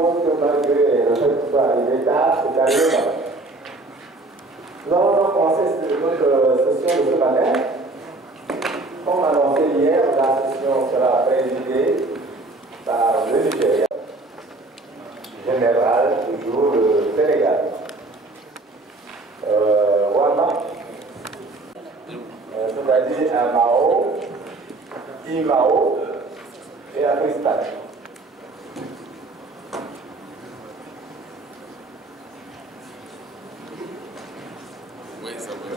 suppose que malgré le fait que ce soit arrivé tard, c'est arrivé là. Nous allons donc commencer notre session de ce matin. Comme annoncé hier, la session sera présidée par le Nigérien général, toujours le Sénégal. Wanda, c'est-à-dire un Mao, Imao et un Tristan. Oui, ça peut.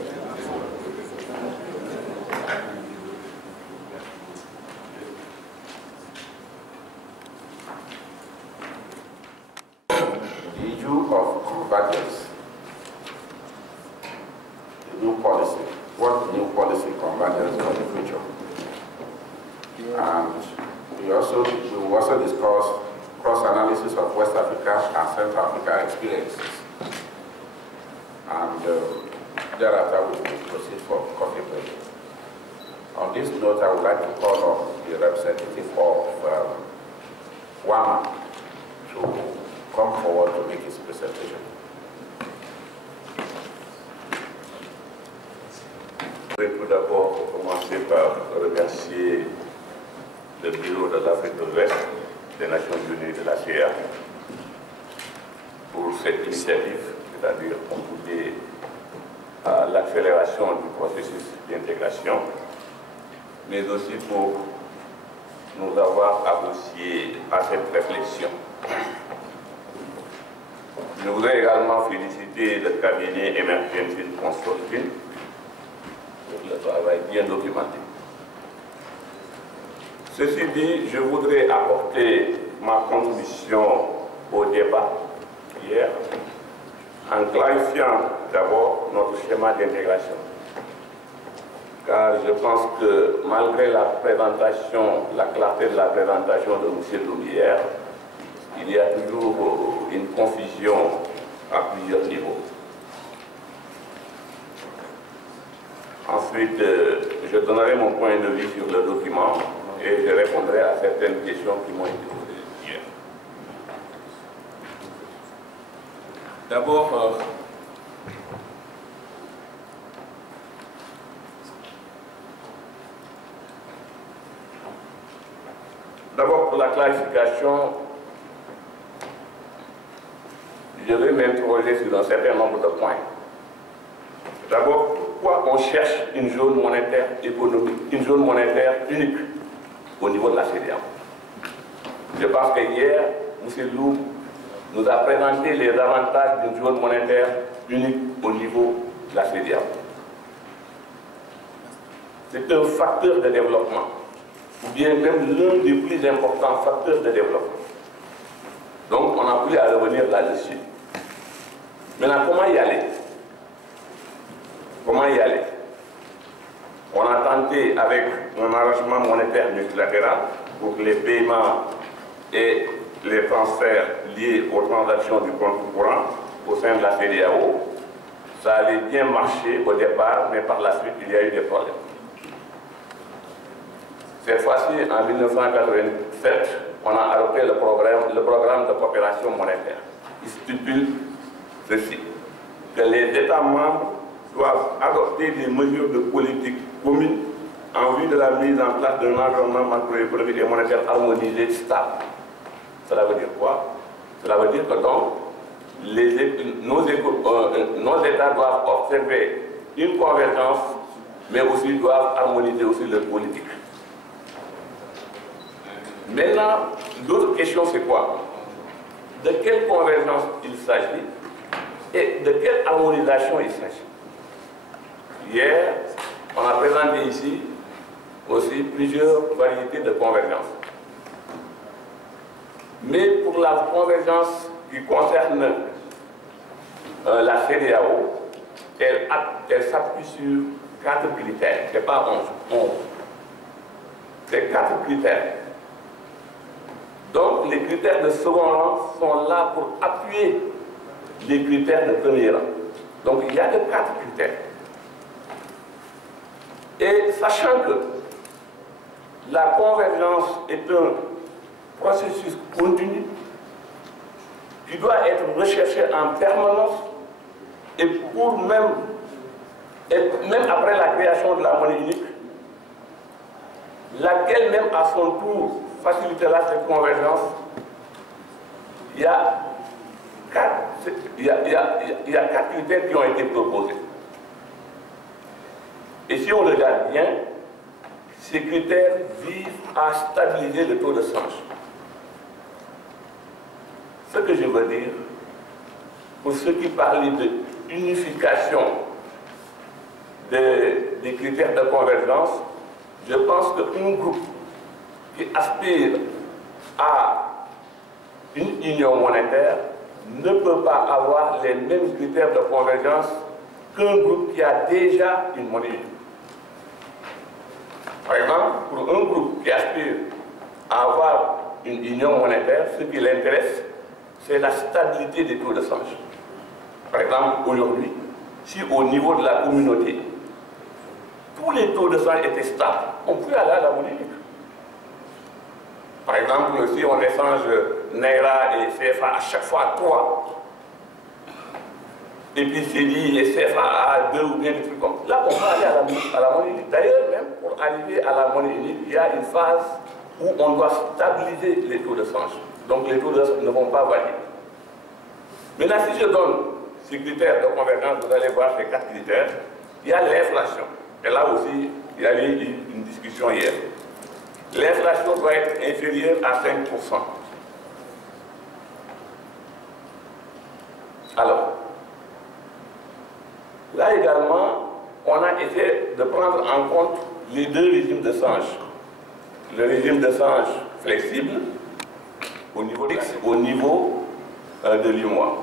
The issue of convergence, the new policy, what new policy convergence for the future? And we will also discuss cross-analysis of West Africa and Central Africa experiences. And thereafter we will proceed for coffee break. On this note, I would like to call on the representative of WAMA to come forward to make his presentation. Je vais tout d'abord commencer par remercier le Bureau de l'Afrique de l'Ouest des Nations Unies de la CA pour cette initiative, c'est-à-dire contribuer à l'accélération du processus d'intégration, mais aussi pour nous avoir associés à cette réflexion. Je voudrais également féliciter le cabinet Emergency Consulting pour le travail bien documenté. Ceci dit, je voudrais apporter ma contribution au débat hier en clarifiant d'abord notre schéma d'intégration. Car je pense que malgré la présentation, la clarté de la présentation de M. Loumière, il y a toujours une confusion à plusieurs niveaux. Ensuite, je donnerai mon point de vue sur le document et je répondrai à certaines questions qui m'ont été posées hier. D'abord, pour la clarification, je vais m'interroger sur un certain nombre de points. D'abord, pourquoi on cherche une zone monétaire économique, une zone monétaire unique au niveau de la CEDEAO? Je pense que hier, M. Lou nous a présenté les avantages d'une zone monétaire unique au niveau de la CEDEAO. C'est un facteur de développement, ou bien même l'un des plus importants facteurs de développement. Donc on a pu à revenir là-dessus. Maintenant, comment y aller? Comment y aller? On a tenté avec un arrangement monétaire multilatéral pour que les paiements et les transferts liés aux transactions du compte courant au sein de la CEDEAO. Ça avait bien marché au départ, mais par la suite, il y a eu des problèmes. Cette fois-ci, en 1987, on a adopté le programme de coopération monétaire. Il stipule ceci, que les États membres doivent adopter des mesures de politique communes en vue de la mise en place d'un environnement macroéconomique et monétaire harmonisé stable. Cela veut dire quoi? Cela veut dire que donc, nos États doivent observer une convergence, mais aussi doivent harmoniser aussi leur politique. Maintenant, l'autre question c'est quoi? De quelle convergence il s'agit et de quelle harmonisation il s'agit? Hier, on a présenté ici aussi plusieurs variétés de convergence. Mais pour la convergence qui concerne la CEDEAO, elle s'appuie sur 4 critères, c'est pas 11. C'est 4 critères. Donc les critères de second rang sont là pour appuyer les critères de premier rang. Donc il y a que 4 critères. Et sachant que la convergence est un processus continu, qui doit être recherché en permanence et même après la création de la monnaie unique, laquelle même à son tour facilitera cette convergence. Il y a 4 critères qui ont été proposés. Et si on regarde bien, ces critères visent à stabiliser le taux de change. Ce que je veux dire, pour ceux qui parlaient de unification des critères de convergence, je pense qu'un groupe qui aspire à une union monétaire ne peut pas avoir les mêmes critères de convergence qu'un groupe qui a déjà une monnaie unique. Par exemple, pour un groupe qui aspire à avoir une union monétaire, ce qui l'intéresse, c'est la stabilité des taux de change. Par exemple, aujourd'hui, si au niveau de la communauté, tous les taux de change étaient stables, on peut aller à la monnaie unique. Par exemple, si on échange Naira et CFA à chaque fois à 3, et puis CELI et CFA à 2 ou bien des trucs comme ça, là on peut aller à la monnaie unique. D'ailleurs, même pour arriver à la monnaie unique, il y a une phase où on doit stabiliser les taux de change. Donc les taux de change ne vont pas varier. Maintenant, si je donne ces critères de convergence, vous allez voir ces 4 critères. Il y a l'inflation. Et là aussi, il y a eu une discussion hier. L'inflation doit être inférieure à 5%. Alors, là également, on a essayé de prendre en compte les 2 régimes de change. Le régime de change flexible au niveau de l'UMOA.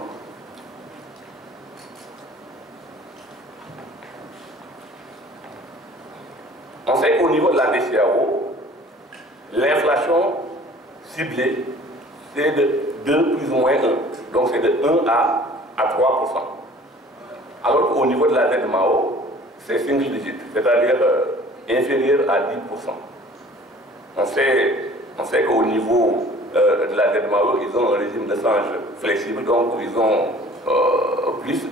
On sait qu'au niveau de la BCAO, l'inflation ciblée, c'est de 2 plus ou moins 1. Donc c'est de 1 à 3%. Alors qu'au niveau de la ZMAO, c'est single digit, c'est-à-dire inférieur à 10%. On sait qu'au niveau de la ZMAO, ils ont un régime de change flexible, donc ils ont plus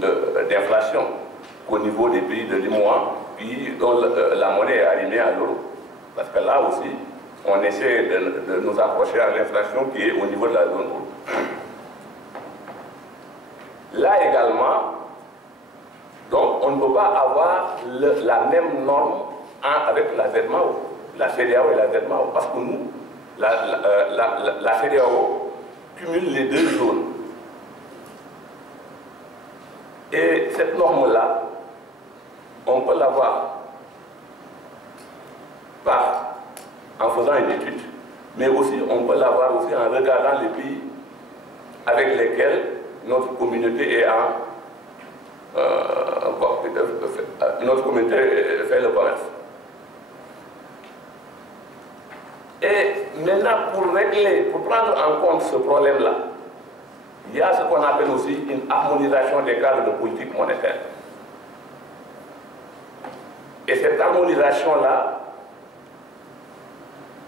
d'inflation qu'au niveau des pays de l'UMOA, puis dont la monnaie est alignée à l'euro. Parce que là aussi, on essaie de nous approcher à l'inflation qui est au niveau de la zone euro. Là également, donc on ne peut pas avoir la même norme avec la ZMAO, la CEDEAO et la ZMAO, parce que nous, la CEDEAO cumule les 2 zones. Et cette norme-là, on peut l'avoir en faisant une étude, mais aussi on peut l'avoir aussi en regardant les pays avec lesquels notre communauté est notre communauté fait le commerce. Et maintenant, pour prendre en compte ce problème-là, il y a ce qu'on appelle aussi une harmonisation des cadres de politique monétaire. Et cette harmonisation-là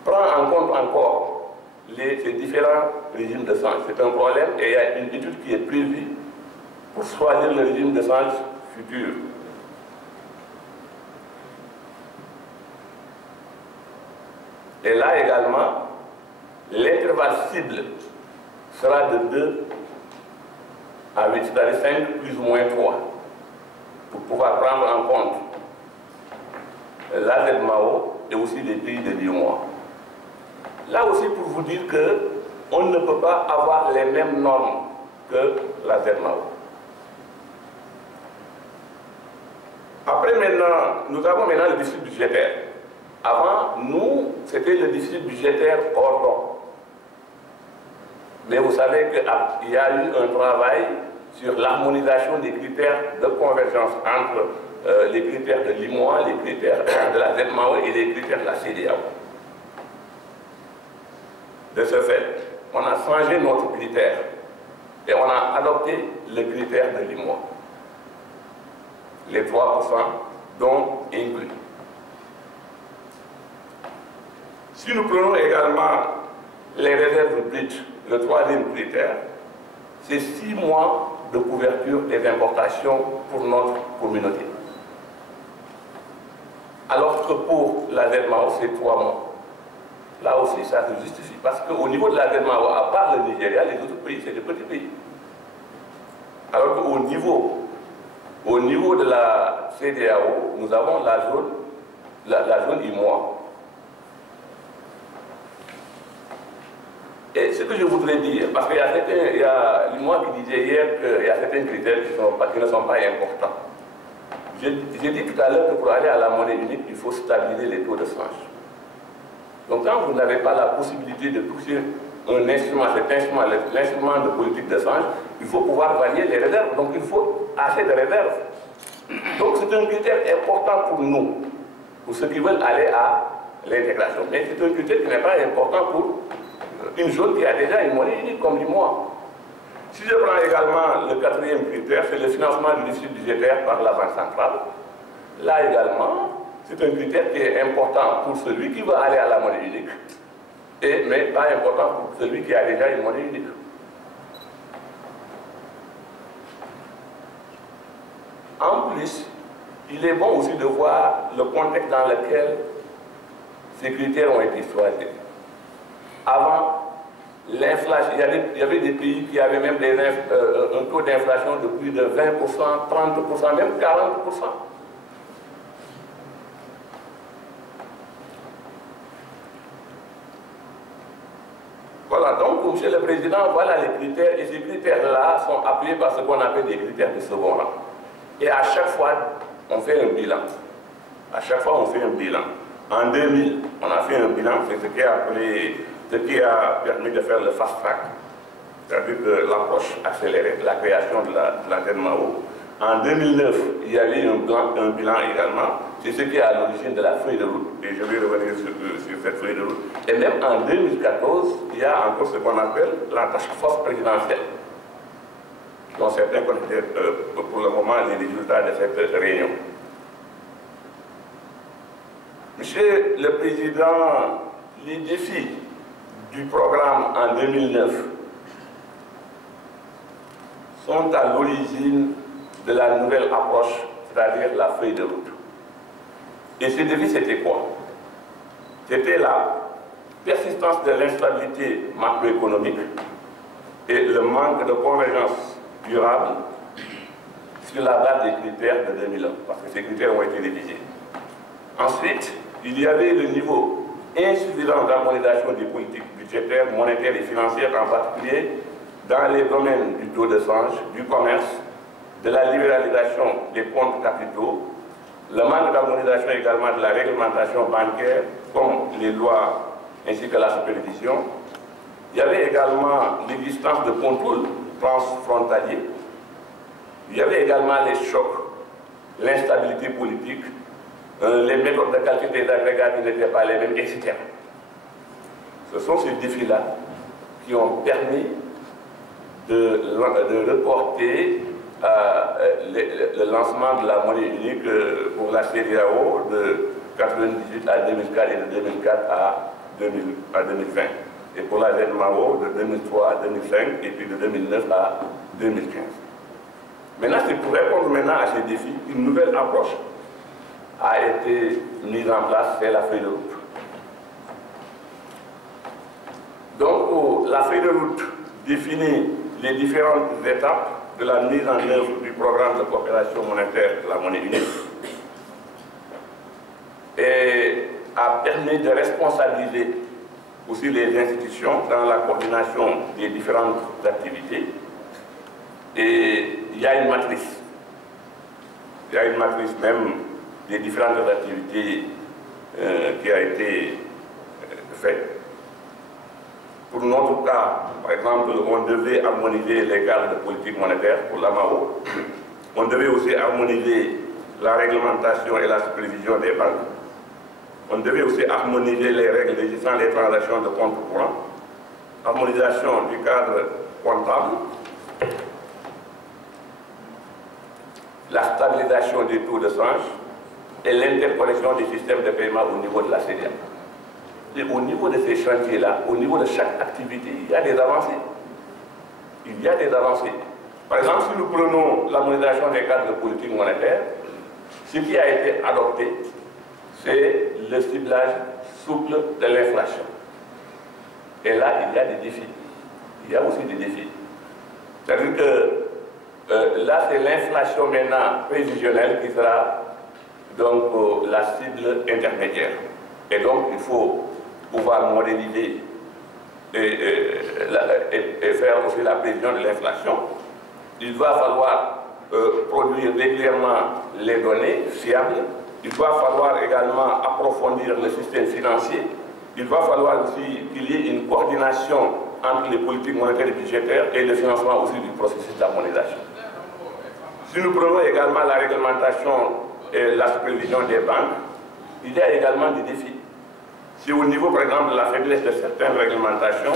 prend en compte encore ces différents régimes de change. C'est un problème et il y a une étude qui est prévue pour choisir le régime de change futur. Et là également, l'intervalle cible sera de 2 à 8, c'est-à-dire 5 plus ou moins 3, pour pouvoir prendre en compte la ZMAO et aussi les pays de l'UMOA. Là aussi pour vous dire qu'on ne peut pas avoir les mêmes normes que la ZMAO. Après maintenant, nous avons maintenant le déficit budgétaire. Avant, nous, c'était le déficit budgétaire hors norme. Mais vous savez qu'il y a eu un travail sur l'harmonisation des critères de convergence entre les critères de l'UMOA, les critères de la ZMAO et les critères de la CEDEAO. De ce fait, on a changé notre critère et on a adopté le critère de l'UMOA. Les 3% dont inclus. Si nous prenons également les réserves brutes, le 3e critère, c'est 6 mois de couverture des importations pour notre communauté. Alors que pour la ZMAO, c'est 3 mois. Là aussi, ça se justifie. Parce qu'au niveau de la ZMAO, à part le Nigeria, les autres pays, c'est des petits pays. Alors qu'au niveau de la CEDEAO, nous avons la zone IMOA. Et ce que je voudrais dire, parce qu'il y a l'IMOA qui disait hier qu'il y a certains critères qui ne sont pas importants. J'ai dit tout à l'heure que pour aller à la monnaie unique, il faut stabiliser les taux de change. Donc quand vous n'avez pas la possibilité de toucher un instrument, cet instrument, l'instrument de politique de change, il faut pouvoir varier les réserves. Donc il faut assez de réserves. Donc c'est un critère important pour nous, pour ceux qui veulent aller à l'intégration. Mais c'est un critère qui n'est pas important pour une zone qui a déjà une monnaie unique comme l'IMOA. Si je prends également le 4e critère, c'est le financement du déficit budgétaire par la Banque centrale. Là également, c'est un critère qui est important pour celui qui veut aller à la monnaie unique, mais pas important pour celui qui a déjà une monnaie unique. En plus, il est bon aussi de voir le contexte dans lequel ces critères ont été choisis. Avant, l'inflation, il y avait des pays qui avaient même un taux d'inflation de plus de 20%, 30%, même 40%. Voilà, donc, Monsieur le Président, voilà les critères, et ces critères-là sont appuyés par ce qu'on appelle des critères de second rang. Et à chaque fois, on fait un bilan. À chaque fois, on fait un bilan. En 2000, on a fait un bilan, c'est ce qui a permis de faire le fast track, c'est-à-dire l'approche accélérée, la création de la ZMAO. En 2009, il y a eu un bilan également, c'est ce qui est à l'origine de la feuille de route, et je vais revenir sur cette feuille de route. Et même en 2014, il y a encore ce qu'on appelle la task force présidentielle, dont certains connaissent pour le moment les résultats de cette réunion. Monsieur le Président, les défis du programme en 2009 sont à l'origine de la nouvelle approche, c'est-à-dire la feuille de route. Et ces défis, c'était quoi? C'était la persistance de l'instabilité macroéconomique et le manque de convergence durable sur la base des critères de 2001, parce que ces critères ont été révisés. Ensuite, il y avait le niveau insuffisant d'harmonisation des politiques budgétaires, monétaires et financières, en particulier dans les domaines du taux de change, du commerce, de la libéralisation des comptes capitaux, le manque d'harmonisation également de la réglementation bancaire, comme les lois ainsi que la supervision. Il y avait également l'existence de contrôles transfrontaliers. Il y avait également les chocs, l'instabilité politique, les méthodes de calcul des agrégats qui n'étaient pas les mêmes, etc. Ce sont ces défis-là qui ont permis de reporter le lancement de la monnaie unique pour la CEDEAO de 1998 à 2004 et de 2004 à 2020. Et pour la ZMAO de 2003 à 2005 et puis de 2009 à 2015. Maintenant, c'est pour répondre maintenant à ces défis, une nouvelle approche a été mise en place, c'est la feuille de route. Donc, la feuille de route définit les différentes étapes de la mise en œuvre du programme de coopération monétaire de la monnaie unique et a permis de responsabiliser aussi les institutions dans la coordination des différentes activités. Et il y a une matrice. Il y a une matrice même des différentes activités qui a été faite. Pour notre cas, par exemple, on devait harmoniser les cadres de politique monétaire pour la MAO. On devait aussi harmoniser la réglementation et la supervision des banques. On devait aussi harmoniser les règles régissant les transactions de compte courant. Harmonisation du cadre comptable. La stabilisation des taux de change et l'interconnexion des systèmes de paiement au niveau de la CEDEAO. Et au niveau de ces chantiers-là, au niveau de chaque activité, il y a des avancées. il y a des avancées. Par exemple, si nous prenons l'harmonisation des cadres de politique monétaire, ce qui a été adopté, c'est le ciblage souple de l'inflation. Et là, il y a des défis. Il y a aussi des défis. C'est-à-dire que là, c'est l'inflation maintenant prévisionnelle qui sera donc la cible intermédiaire. Et donc, il faut pouvoir modéliser et faire aussi la prévision de l'inflation. Il va falloir produire régulièrement les données fiables. Il va falloir également approfondir le système financier. Il va falloir aussi qu'il y ait une coordination entre les politiques monétaires et budgétaires et le financement aussi du processus d'harmonisation. Si nous prenons également la réglementation et la supervision des banques, il y a également des défis. Si au niveau, par exemple, de la faiblesse de certaines réglementations,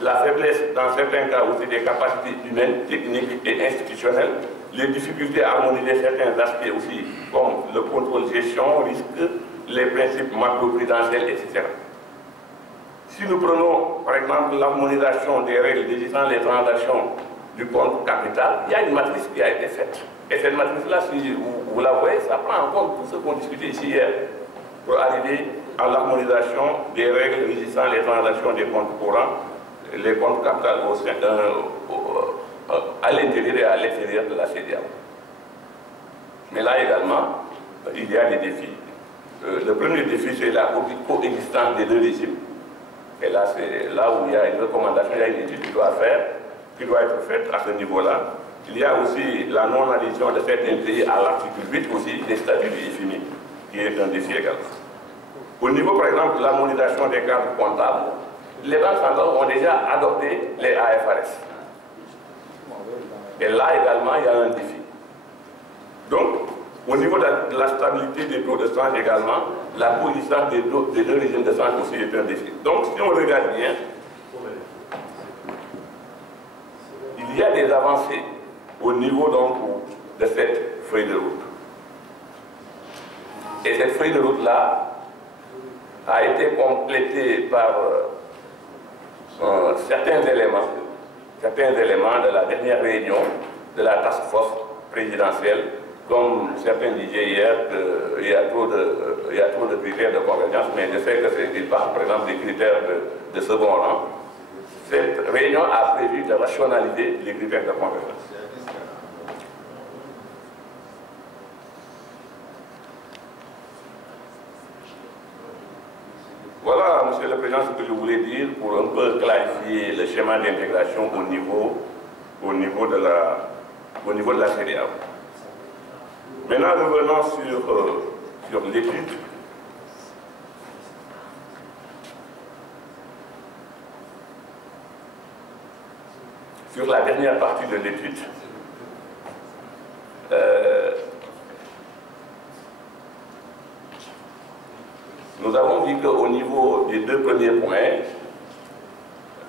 la faiblesse dans certains cas aussi des capacités humaines, techniques et institutionnelles, les difficultés à harmoniser certains aspects aussi, comme le contrôle gestion, risque, les principes macro-prudentiels, etc. Si nous prenons, par exemple, l'harmonisation des règles régissant les transactions du compte capital, il y a une matrice qui a été faite. Et cette matrice-là, si vous la voyez, ça prend en compte tout ce qu'on discutait ici hier, pour arriver à l'harmonisation des règles régissant les transactions des comptes courants, les comptes capital à l'intérieur et à l'extérieur de la CEDEAO. Mais là également, il y a des défis. Le premier défi, c'est la coexistence des deux régimes. Et là, c'est là où il y a une recommandation, il y a une étude qui doit être faite à ce niveau-là. Il y a aussi la non-adhésion de certains pays à l'article 8 aussi des statuts du FMI, qui est un défi également. Au niveau, par exemple, de l'harmonisation des cadres comptables, les banques centrales ont déjà adopté les AFRS. Et là également, il y a un défi. Donc, au niveau de la stabilité des taux de change également, la coexistence des deux régimes de change aussi est un défi. Donc, si on regarde bien, il y a des avancées au niveau donc de cette feuille de route. Et cette feuille de route-là a été complétée par certains éléments de la dernière réunion de la task force présidentielle, comme certains disaient hier qu'il y a trop de critères de convergence, mais je sais qu'il parle par exemple des critères de second rang. Cette réunion a prévu de rationaliser les critères de convergence. Voilà, Monsieur le Président, ce que je voulais dire pour un peu clarifier le schéma d'intégration au niveau de la CEDEAO. Maintenant, revenons sur l'étude. Sur la dernière partie de l'étude. Nous avons dit qu'au niveau des deux premiers points,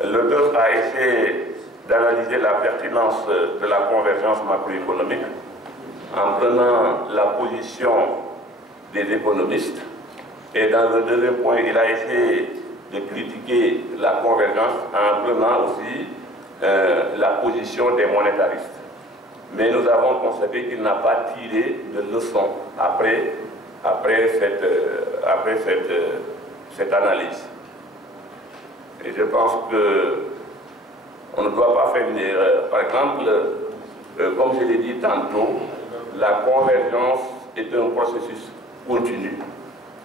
l'auteur a essayé d'analyser la pertinence de la convergence macroéconomique en prenant la position des économistes. Et dans le deuxième point, il a essayé de critiquer la convergence en prenant aussi la position des monétaristes. Mais nous avons constaté qu'il n'a pas tiré de leçon après cette analyse. Et je pense qu'on ne doit pas faire une erreur. Par exemple, comme je l'ai dit tantôt, la convergence est un processus continu.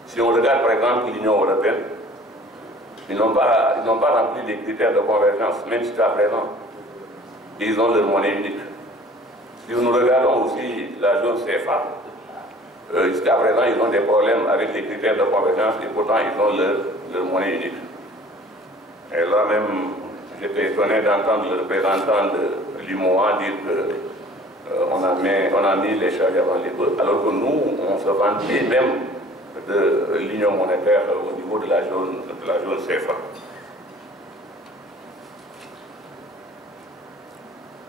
Si on regarde par exemple l'Union européenne, ils n'ont pas rempli les critères de convergence, même jusqu'à présent. Ils ont leur monnaie unique. Si nous regardons aussi la zone CFA, jusqu'à présent, ils ont des problèmes avec les critères de convergence et pourtant ils ont leur monnaie unique. Et là même, j'étais étonné d'entendre le représentant de l'UMOA dire qu'on a mis les chargés avant les bœufs, alors que nous, on se vantait même de l'union monétaire au niveau de la zone CFA.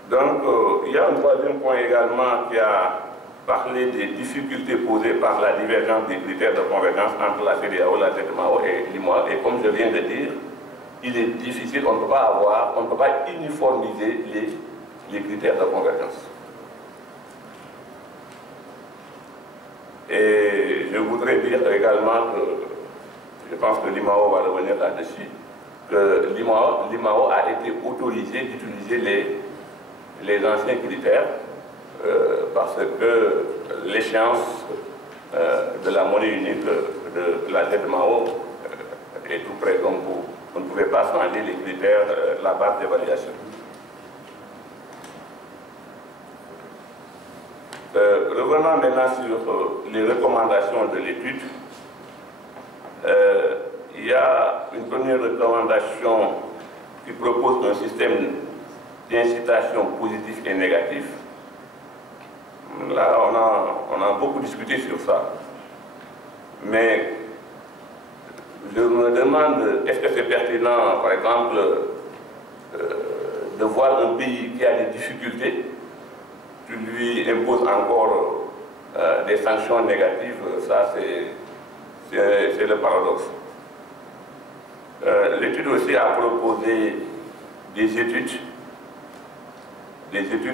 Donc, il y a un troisième point également qui a parlé des difficultés posées par la divergence des critères de convergence entre la CEDEAO, la ZMAO et l'UMOA. Et comme je viens de dire, il est difficile, on ne peut pas uniformiser les critères de convergence. Et je voudrais dire également que, je pense que l'IMAO va revenir là-dessus, que l'IMAO a été autorisé d'utiliser les anciens critères parce que l'échéance de la monnaie unique de la ZMAO est tout près, donc on ne pouvait pas changer les critères, la base d'évaluation. Revenons maintenant sur les recommandations de l'étude. Il y a une première recommandation qui propose un système d'incitation positif et négatif. Là, on a beaucoup discuté sur ça. Mais je me demande, est-ce que c'est pertinent, par exemple, de voir un pays qui a des difficultés, tu lui imposes encore des sanctions négatives, ça c'est le paradoxe. L'étude aussi a proposé des études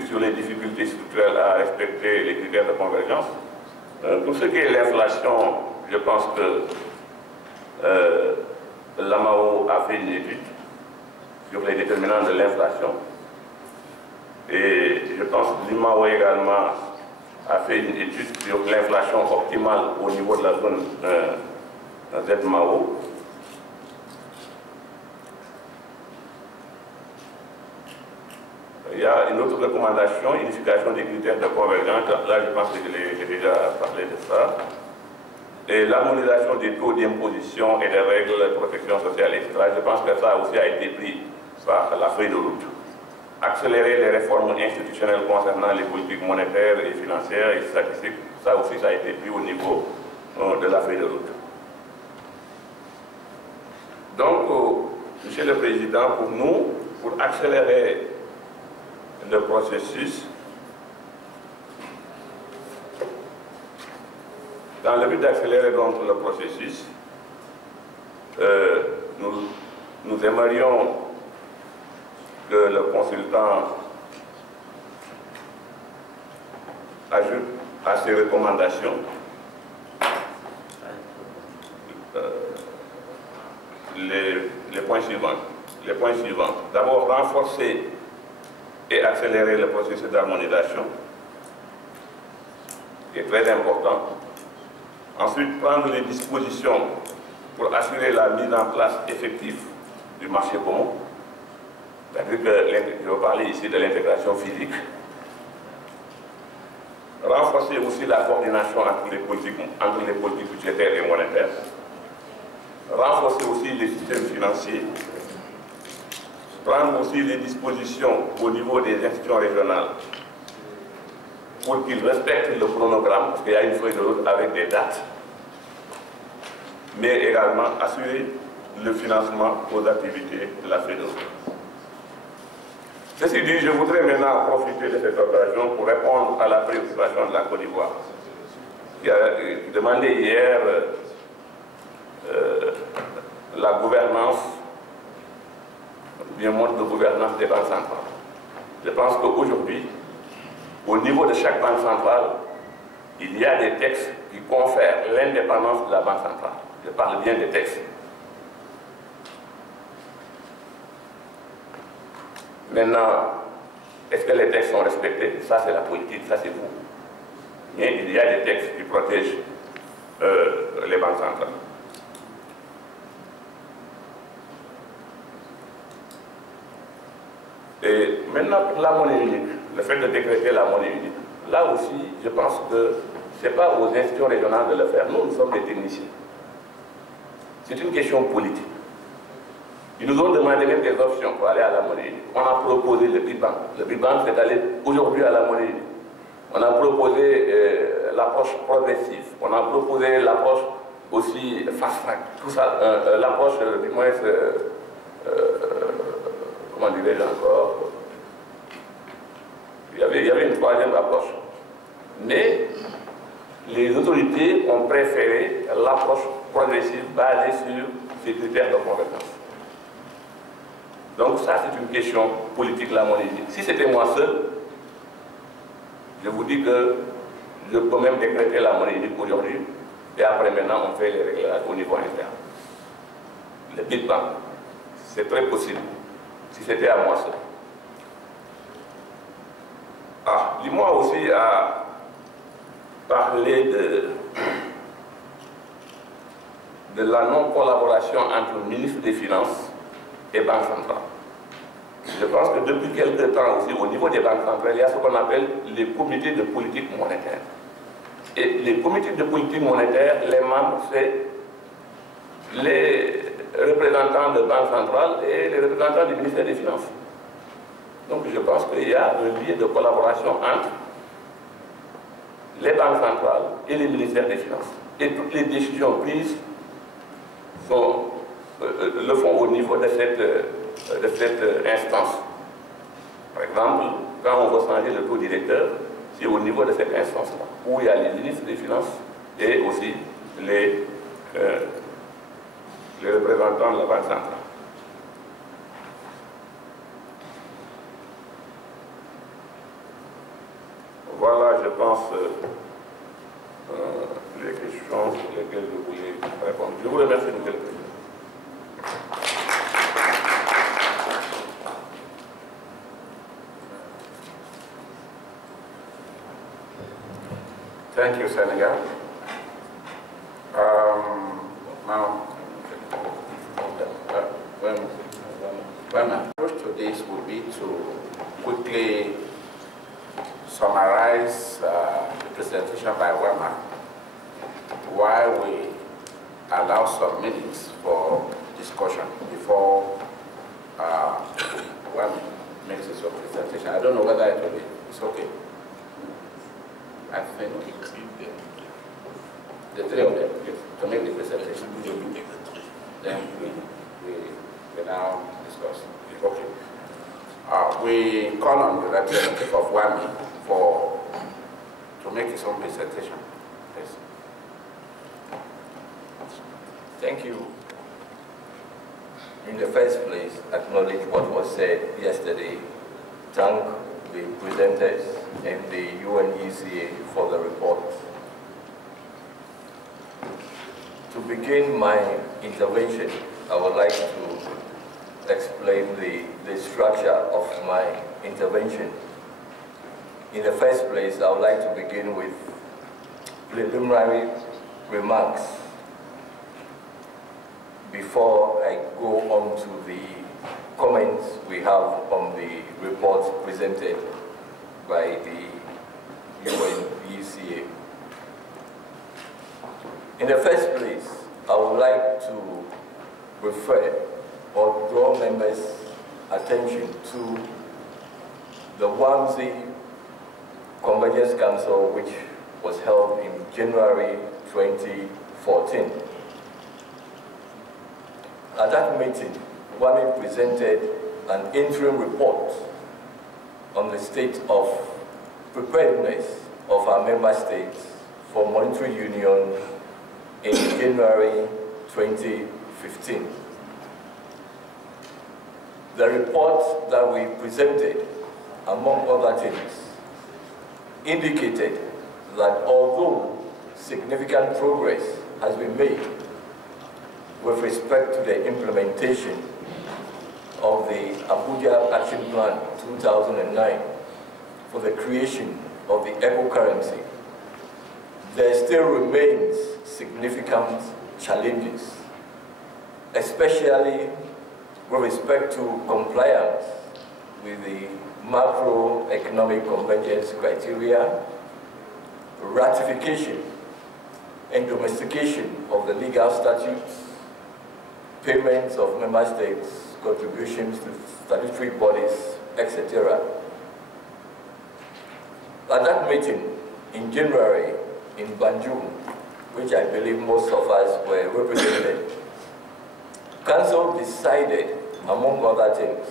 sur les difficultés structurelles à respecter les critères de convergence. Pour ce qui est l'inflation, je pense que l'AMAO a fait une étude sur les déterminants de l'inflation. Et je pense que l'IMAO également a fait une étude sur l'inflation optimale au niveau de la zone ZMAO. Il y a une autre recommandation, unification des critères de convergence. Là, je pense que j'ai déjà parlé de ça. Et l'harmonisation des taux d'imposition et des règles de protection sociale, etc. Je pense que ça aussi a été pris par la feuille de route. Accélérer les réformes institutionnelles concernant les politiques monétaires et financières et statistiques, ça aussi ça a été pris au niveau de la feuille de route. Donc, Monsieur le Président, pour nous, pour accélérer le processus, dans le but d'accélérer donc le processus, nous aimerions que le consultant ajoute à ses recommandations les points suivants. D'abord, renforcer et accélérer le processus d'harmonisation, qui est très important. Ensuite, prendre les dispositions pour assurer la mise en place effective du marché commun. C'est-à-dire que je vais parler ici de l'intégration physique. Renforcer aussi la coordination entre les politiques budgétaires et monétaires. Renforcer aussi les systèmes financiers. Prendre aussi les dispositions au niveau des institutions régionales pour qu'ils respectent le chronogramme, parce qu'il y a une feuille de route avec des dates, mais également assurer le financement aux activités de la feuille de route. Ceci dit, je voudrais maintenant profiter de cette occasion pour répondre à la préoccupation de la Côte d'Ivoire, qui a demandé hier la gouvernance, bien mode de gouvernance des banques centrales. Je pense qu'aujourd'hui, au niveau de chaque banque centrale, il y a des textes qui confèrent l'indépendance de la banque centrale. Je parle bien des textes. Maintenant, est-ce que les textes sont respectés? Ça, c'est la politique, ça, c'est vous. Mais il y a des textes qui protègent les banques centrales. Et maintenant, pour la monnaie unique, le fait de décréter la monnaie unique, là aussi, je pense que ce n'est pas aux institutions régionales de le faire. Nous sommes des techniciens. C'est une question politique. Ils nous ont demandé même des options pour aller à la monnaie unique. On a proposé le Big Bang. Le Big Bang, c'est d'aller aujourd'hui à la monnaie unique. On a proposé l'approche progressive. On a proposé l'approche aussi fast-track. Tout ça, l'approche, du moins, comment dirais-je encore, il y avait une troisième approche. Mais les autorités ont préféré l'approche progressive basée sur ces critères de convergence. Donc ça, c'est une question politique, la monnaie unique. Si c'était moi seul, je vous dis que je peux même décréter la monnaie unique aujourd'hui, et après maintenant, on fait les réglages au niveau interne. Le Big Bang, c'est très possible, si c'était à moi seul. Ah, dis-moi aussi à parler de la non-collaboration entre le ministre des Finances et Banque centrale. Je pense que depuis quelques temps aussi, au niveau des banques centrales, il y a ce qu'on appelle les comités de politique monétaire. Et les comités de politique monétaire, les membres, c'est les représentants de Banque centrale et les représentants du ministère des Finances. Donc je pense qu'il y a un lien de collaboration entre les banques centrales et les ministères des Finances. Et toutes les décisions prises le font au niveau de cette instance. Par exemple, quand on veut changer le taux directeur, c'est au niveau de cette instance-là, où il y a les ministres des Finances et aussi les représentants de la Banque centrale. Voilà, je pense, les questions sur lesquelles je voulais répondre. Je vous remercie, Monsieur le Président. Thank you, Senegal. Now, when my approach to this would be to quickly summarize the presentation by Wema, while we allow some minutes for discussion before Wema makes his own presentation. I don't know whether it's okay. I think the three of them to make the presentation. Then we now discuss. Okay. We call on the representative of WAMI to make his own presentation. Yes. Thank you. In the first place, acknowledge what was said yesterday. Thank the presenters and the UNECA for the report. To begin my intervention, I would like to explain the structure of my intervention. In the first place, I would like to begin with preliminary remarks before I go on to the comments we have on the report presented by the UNECA. In the first place, I would like to refer or draw members' attention to the WAMSI Convergence Council, which was held in January 2014. At that meeting, WAMI presented an interim report on the state of preparedness of our member states for monetary union in January 2015. The report that we presented, among other things, indicated that although significant progress has been made with respect to the implementation of the Abuja Action Plan 2009 for the creation of the eco-currency, there still remains significant challenges, especially with respect to compliance with the macroeconomic convergence criteria, ratification and domestication of the legal statutes, payments of member states' contributions to statutory bodies, etc. At that meeting in January in Banjul, which I believe most of us were represented, Council decided, among other things,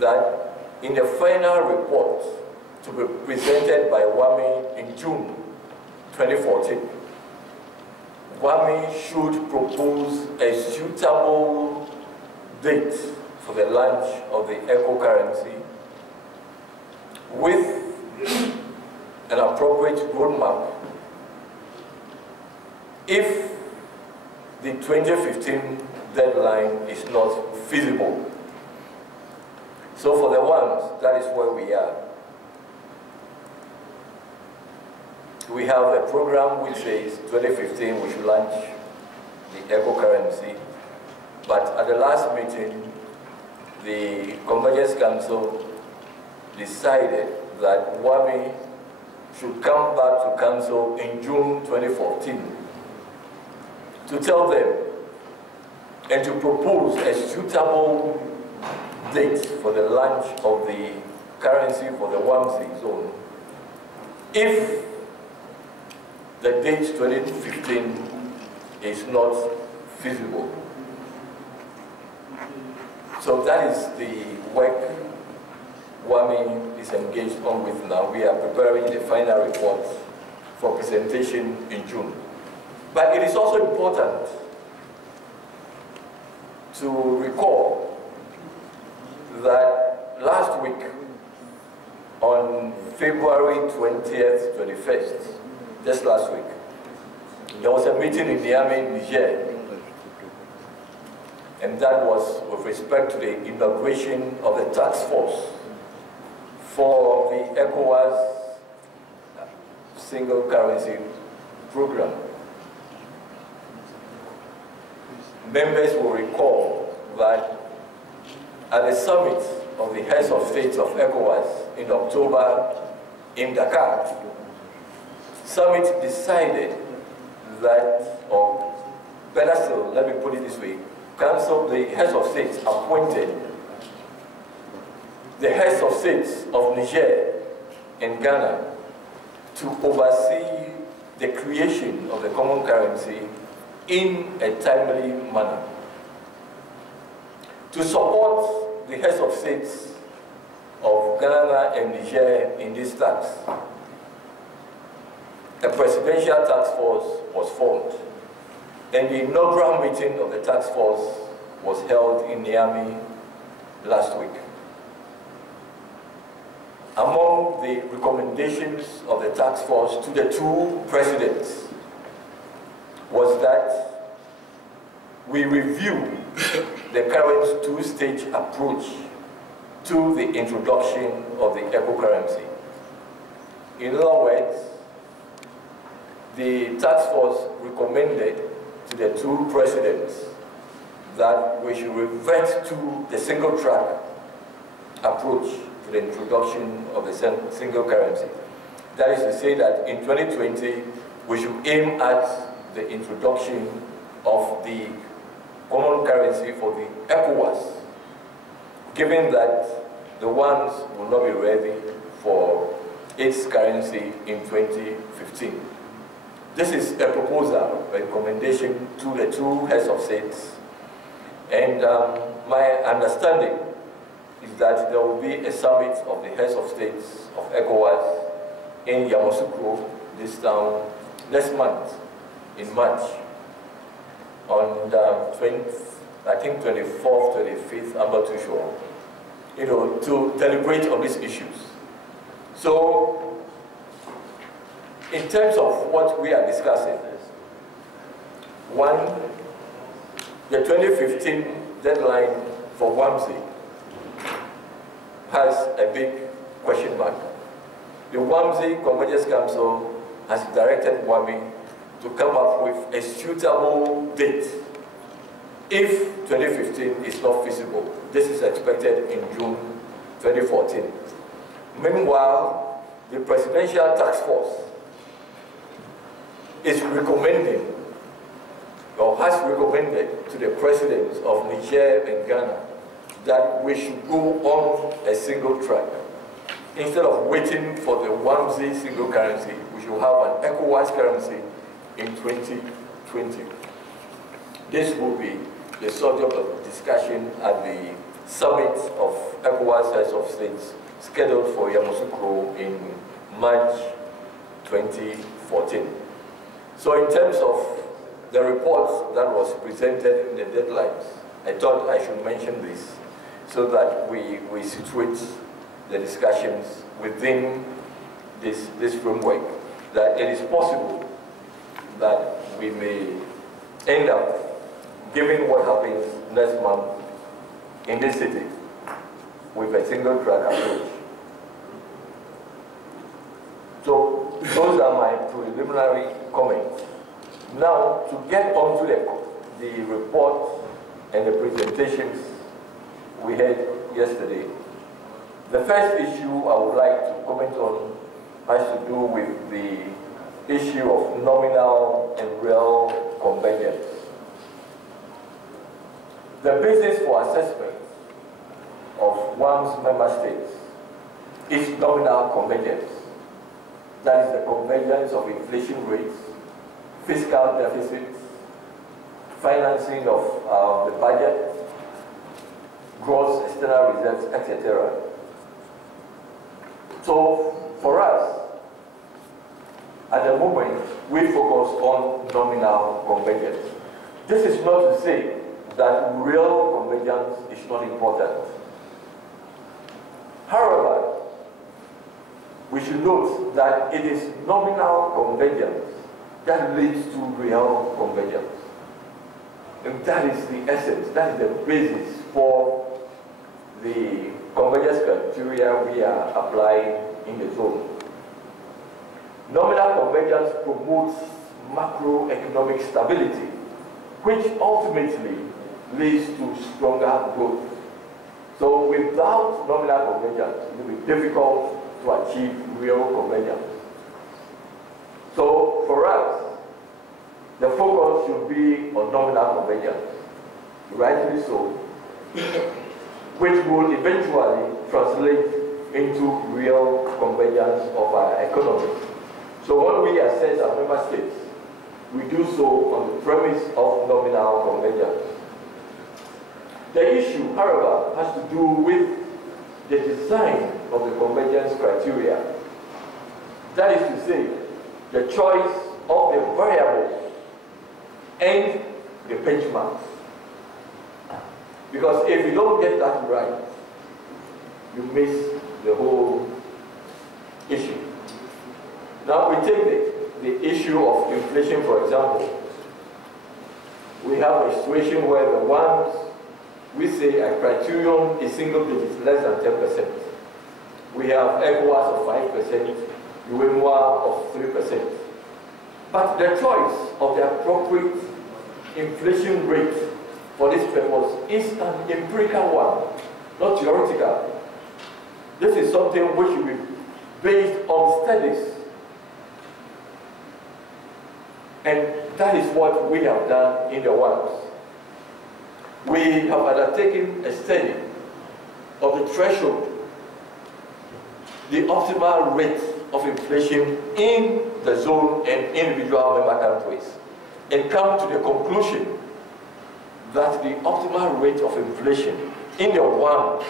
that in the final report to be presented by WAMI in June 2014, WAMI should propose a suitable date for the launch of the eco currency with an appropriate roadmap if the 2015 deadline is not feasible. So for the ones, that is where we are. We have a program which says 2015 we should launch the eco currency, but at the last meeting, the Convergence Council decided that WAMI should come back to Council in June 2014 to tell them and to propose a suitable date for the launch of the currency for the WAMC zone. If the date 2015 is not feasible. So that is the work WAMI is engaged on with now. We are preparing the final report for presentation in June. But it is also important to recall that last week, on February 20th, 21st, just last week, there was a meeting in Niamey, Niger, and that was with respect to the inauguration of the task force for the ECOWAS single currency program. Members will recall that at the summit of the heads of states of ECOWAS in October in Dakar, summit decided that, or better still, let me put it this way, Council, the heads of states appointed the heads of states of Niger and Ghana to oversee the creation of the common currency in a timely manner. To support the heads of states of Ghana and Niger in this task, a presidential task force was formed, and the inaugural meeting of the task force was held in Niamey last week. Among the recommendations of the task force to the two presidents was that we review the current two-stage approach to the introduction of the eco currency. In other words, the task force recommended to the two presidents that we should revert to the single track approach to the introduction of the single currency. That is to say that in 2020, we should aim at the introduction of the common currency for the ECOWAS, given that the ones will not be ready for its currency in 2015. This is a proposal, a recommendation to the two heads of states, and my understanding is that there will be a summit of the heads of states of ECOWAS in Yamoussoukro, this town, next month, in March, on the 24th, 25th, I'm not too sure, to deliberate on these issues. So, in terms of what we are discussing, one, the 2015 deadline for WAMC has a big question mark. The WAMC Convergence Council has directed WAMI to come up with a suitable date if 2015 is not feasible. This is expected in June 2014. Meanwhile, the Presidential Task Force is recommending, or has recommended to the presidents of Niger and Ghana that we should go on a single track. Instead of waiting for the WAMC single currency, we should have an ECOWAS currency in 2020. This will be the subject of discussion at the summit of ECOWAS heads of states scheduled for Yamoussoukro in March 2014. So in terms of the report that was presented in the deadlines, I thought I should mention this so that we situate the discussions within this framework, that it is possible that we may end up, given what happens next month in this city, with a single track approach. So those are my preliminary comments. Now, to get onto the report and the presentations we had yesterday, the first issue I would like to comment on has to do with the issue of nominal and real convergence. The basis for assessment of one's member states is nominal convergence. That is the convergence of inflation rates, fiscal deficits, financing of the budget, gross external reserves, etc. So, for us, at the moment, we focus on nominal convergence. This is not to say that real convergence is not important. However, we should note that it is nominal convergence that leads to real convergence. And that is the essence, that is the basis for the convergence criteria we are applying in the zone. Nominal convergence promotes macroeconomic stability, which ultimately leads to stronger growth. So without nominal convergence, it will be difficult to achieve real convergence. So for us, the focus should be on nominal convergence, rightly so, which will eventually translate into real convergence of our economy. So when we assess our member states, we do so on the premise of nominal convergence. The issue, however, has to do with the design of the convergence criteria. That is to say, the choice of the variable and the benchmark. Because if you don't get that right, you miss the whole issue. Now we take the issue of inflation, for example. We have a situation where the ones we say a criterion is single digits, less than 10%. We have ECOWAS of 5%, UEMOA of 3%. But the choice of the appropriate inflation rate for this purpose is an empirical one, not theoretical. This is something which will be based on studies. And that is what we have done in the ones. We have undertaken a study of the threshold, the optimal rate of inflation in the zone and individual member countries, and come to the conclusion that the optimal rate of inflation in the one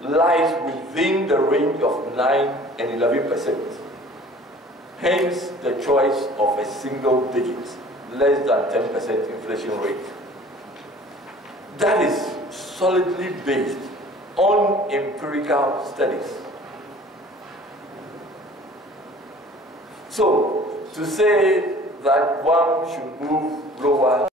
lies within the range of 9 and 11%. Hence the choice of a single digit, less than 10% inflation rate. That is solidly based on empirical studies. So, to say that one should move lower